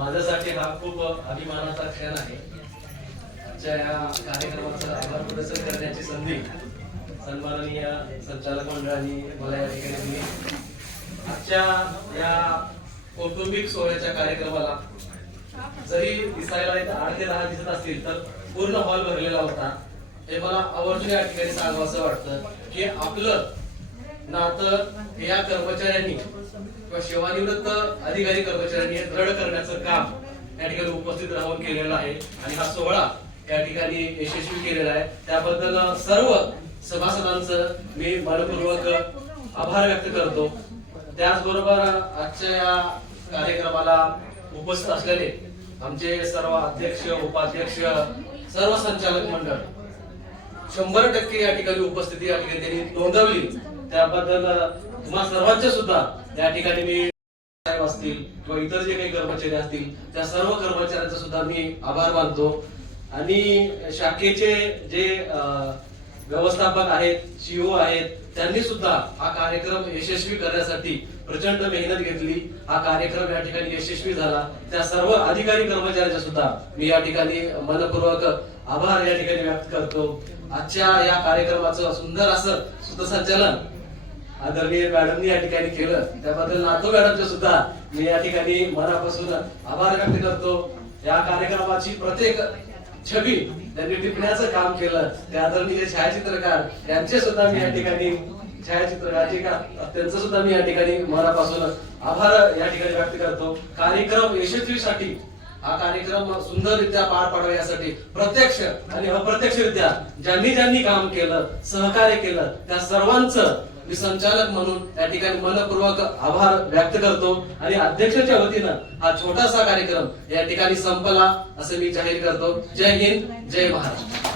माझ्यासाठी हा खूप अभिमानाचा क्षण आहे. आजच्या या कार्यक्रमाचं आभार प्रदर्शन करण्याची संधी सन्माननीय संचालक मंडळाने मला या ठिकाणी दिली. आजच्या या कौटुंबिक सोहळ्याच्या कार्यक्रमाला जरी दिसायला इथं आठ ते दहा दिसत असतील तर पूर्ण हॉल भरलेला होता. हे मला आवर्जून या ठिकाणी सांगावं असं वाटतं की आपलं नातं या कर्मचाऱ्यांनी किंवा सेवानिवृत्त अधिकारी कर्मचाऱ्यांनी हे दृढ करण्याचं काम या ठिकाणी उपस्थित राहून केलेलं आहे. आणि हा सोहळा या ठिकाणी यशस्वी केलेला आहे. त्याबद्दल सर्व सभासदांचं मी मनपूर्वक आभार व्यक्त करतो. त्याचबरोबर आजच्या या कार्यक्रमाला उपस्थित असलेले आमचे सर्व अध्यक्ष उपाध्यक्ष सर्व संचालक मंडळ शंभर टक्के या ठिकाणी उपस्थिती या ठिकाणी त्यांनी नोंदवली. त्याबद्दल तुम्हा सर्वांच्या सुद्धा या ठिकाणी मी साहेब असतील किंवा इतर जे काही कर्मचारी असतील त्या सर्व कर्मचाऱ्यांचा सुद्धा मी आभार मानतो. आणि शाखेचे जे व्यवस्थापक आहेत सीओ आहेत त्यांनी सुद्धा हा कार्यक्रम यशस्वी करण्यासाठी प्रचंड मेहनत घेतली. हा कार्यक्रम या ठिकाणी यशस्वी झाला. त्या सर्व अधिकारी कर्मचाऱ्यांचा सुद्धा मी या ठिकाणी मनपूर्वक आभार या ठिकाणी व्यक्त करतो. आजच्या या कार्यक्रमाचं सुंदर असं सूत्रसंचालन आदरणीय मॅडमनी या ठिकाणी केलं. त्याबद्दल नातू मॅडमचे सुद्धा मी या ठिकाणी मनापासून आभार व्यक्त करतो. या कार्यक्रमाची प्रत्येक छबी त्यांनी टिपण्याचं काम केलं. ते आदरणीय छायाचित्रकार त्यांचे सुद्धा मी या ठिकाणी छायाचित्रकारचे त्यांचं सुद्धा मी या ठिकाणी मनापासून आभार या ठिकाणी व्यक्त करतो. कार्यक्रम यशस्वीसाठी हा कार्यक्रम सुंदररित्या पार पाडावा यासाठी प्रत्यक्ष आणि अप्रत्यक्षरित्या ज्यांनी ज्यांनी काम केलं सहकार्य केलं त्या सर्वांचं मी संचालक म्हणून या ठिकाणी मनपूर्वक आभार व्यक्त करतो आणि अध्यक्षाच्या वतीनं हा छोटासा कार्यक्रम या ठिकाणी संपला असं मी जाहीर करतो. जय हिंद जय महाराष्ट्र